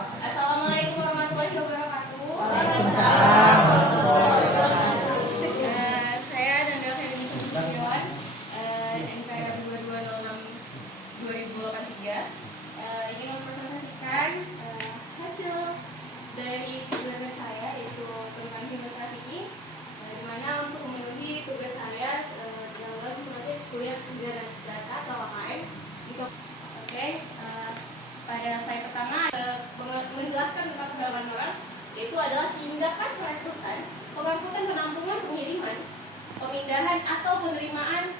Assalamualaikum warahmatullahi wabarakatuh. Waalaikumsalam warahmatullahi wabarakatuh. Saya Nanda Feni Sution, NPR 2206-2083, ingin mempresentasikan hasil dari tugas saya, yaitu tentang human trafficking, di mana untuk memenuhi tugas saya dalam proyek kuliah kebijakan data atau KKN. Pada slide pertama menjelaskan tentang perdagangan orang, yaitu adalah tindakan perekrutan, pengangkutan, penampungan, pengiriman, pemindahan atau penerimaan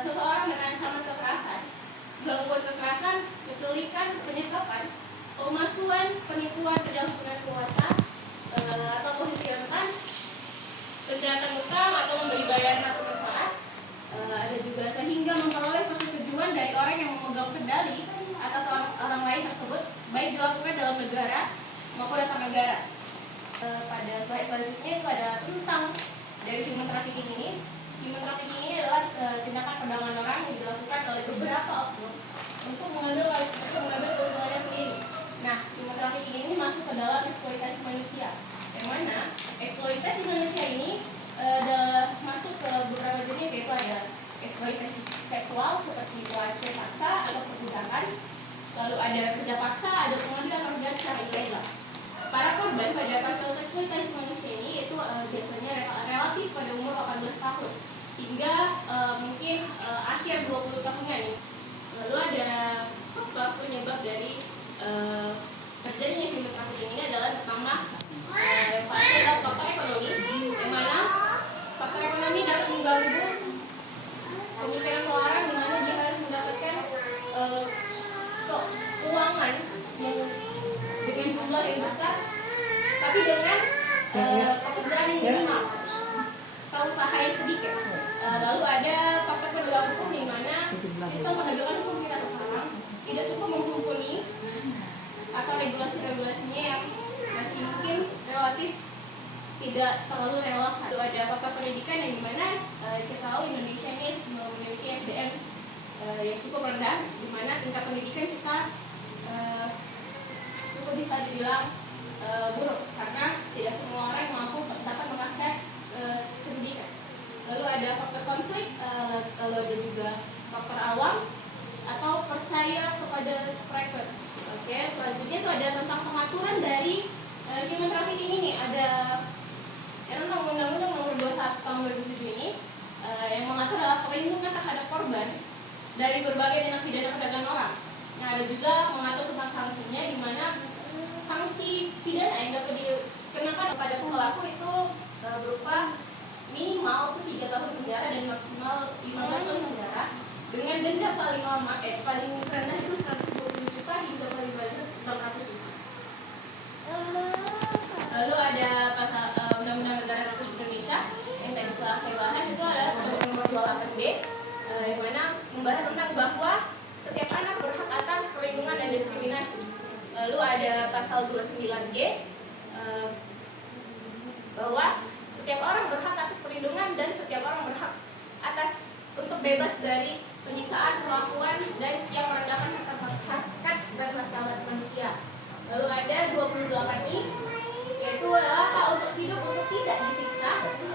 seseorang dengan ancaman kekerasan, gangguan kekerasan, penculikan, penyekapan, pemalsuan, penipuan, penyalahgunaan kuasa atau posisi rentan, kejahatan utang atau memberi bayaran atau manfaat. Ada juga sehingga memperoleh persetujuan dari orang yang memegang kendali atas orang lain tersebut, baik dilakukan dalam negara maupun antar negara. Pada slide selanjutnya itu ada tentang dari human trafficking ini. Human trafficking ini adalah tindakan perdagangan orang yang dilakukan oleh beberapa oknum untuk mengambil keuntungannya sendiri. Nah, human trafficking ini masuk ke dalam eksploitasi manusia, yang mana eksploitasi manusia ini masuk ke beberapa jenis, yaitu ada eksploitasi seksual seperti pelacur paksa atau perbudakan, lalu ada kerja paksa, ada pengambilan organ secara ilegal. Para korban pada kasus eksploitasi manusia ini itu biasanya relatif pada umur 18 tahun hingga mungkin akhir 20 tahunan. Lalu ada faktor penyebab dari terjadinya human trafficking ini adalah pertama, yang pasti adalah faktor ekonomi, yang mana faktor ekonomi dapat mengganggu pemikiran seseorang, di mana dia harus mendapatkan keuangan yang dengan jumlah yang besar, tapi dengan pekerjaan yang minimal atau usaha yang sedikit. Lalu ada faktor penegakan hukum, di mana sistem penegakan hukum kita sekarang tidak cukup mumpuni atau regulasi-regulasinya yang masih mungkin relatif tidak terlalu relevan. Lalu ada faktor pendidikan, yang dimana kita tahu Indonesia ini memiliki SDM yang cukup rendah, di mana tingkat pendidikan kita cukup bisa dibilang buruk, karena tidak semua orang mampu dapat mengakses pendidikan. Lalu ada faktor konflik, lalu ada juga faktor awam atau percaya kepada private. Oke, selanjutnya itu ada tentang pengaturan dari human trafficking ini. Ada tentang Undang-Undang Nomor 21 Tahun 2007 ini yang mengatur adalah perlindungan terhadap korban dari berbagai tindak pidana perdagangan orang. Nah, ada juga mengatur tentang sanksinya, di mana sanksi pidana yang dapat dikenakan kepada pelaku itu berupa minimal itu 3 tahun penjara dan maksimal 15 tahun penjara, dengan denda paling rendah itu 120 juta hingga paling banyak 600 juta. Lalu ada pasal Undang-Undang Negara Republik Indonesia yang tadi setelah saya bahas, itu adalah Undang-Undang Nomor 28B, yang mana membahas tentang bahwa setiap anak berhak atas perlindungan dan diskriminasi. Lalu ada pasal 29G, bahwa setiap orang berhak atas perlindungan dan setiap orang berhak atas untuk bebas dari penyiksaan, perlakuan, dan yang merendahkan harkat dan martabat manusia. Lalu ada 28I, yaitu adalah hak untuk hidup untuk tidak disiksa,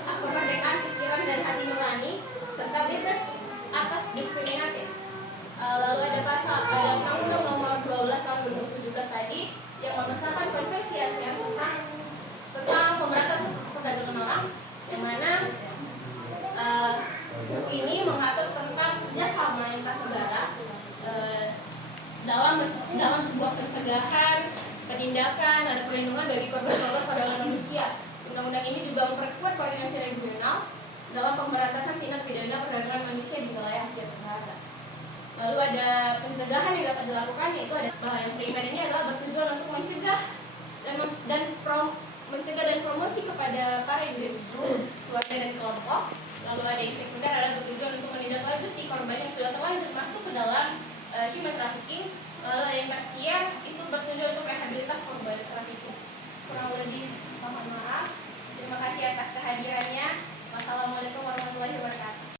hak kemerdekaan pikiran dan hati nurani, serta bebas atas diskriminatif. Lalu ada pasal Undang-Undang Nomor 12 Tahun 2017 tadi yang mengesahkan konvensi ASEAN tentang pemberantasan perdagangan orang, yang mana buku ini mengatur tentang kerjasama lintas negara dalam sebuah pencegahan, penindakan, dan perlindungan bagi korban-korban perdagangan manusia. Undang-undang ini juga memperkuat koordinasi regional dalam pemberantasan tindak pidana perdagangan manusia di wilayah Asia Tenggara. Lalu ada pencegahan yang dapat dilakukan, yaitu ada yang primer ini adalah bertujuan untuk mencegah dan promosi kepada para individu, keluarga dan kelompok. Lalu ada yang sekunder adalah bertujuan untuk menindaklanjuti korban yang sudah terlanjur masuk ke dalam human trafficking. Lalu ada yang tersier, itu bertujuan untuk rehabilitas korban trafficking. Kurang lebih mohon maaf. Terima kasih atas kehadirannya. Wassalamualaikum warahmatullahi wabarakatuh.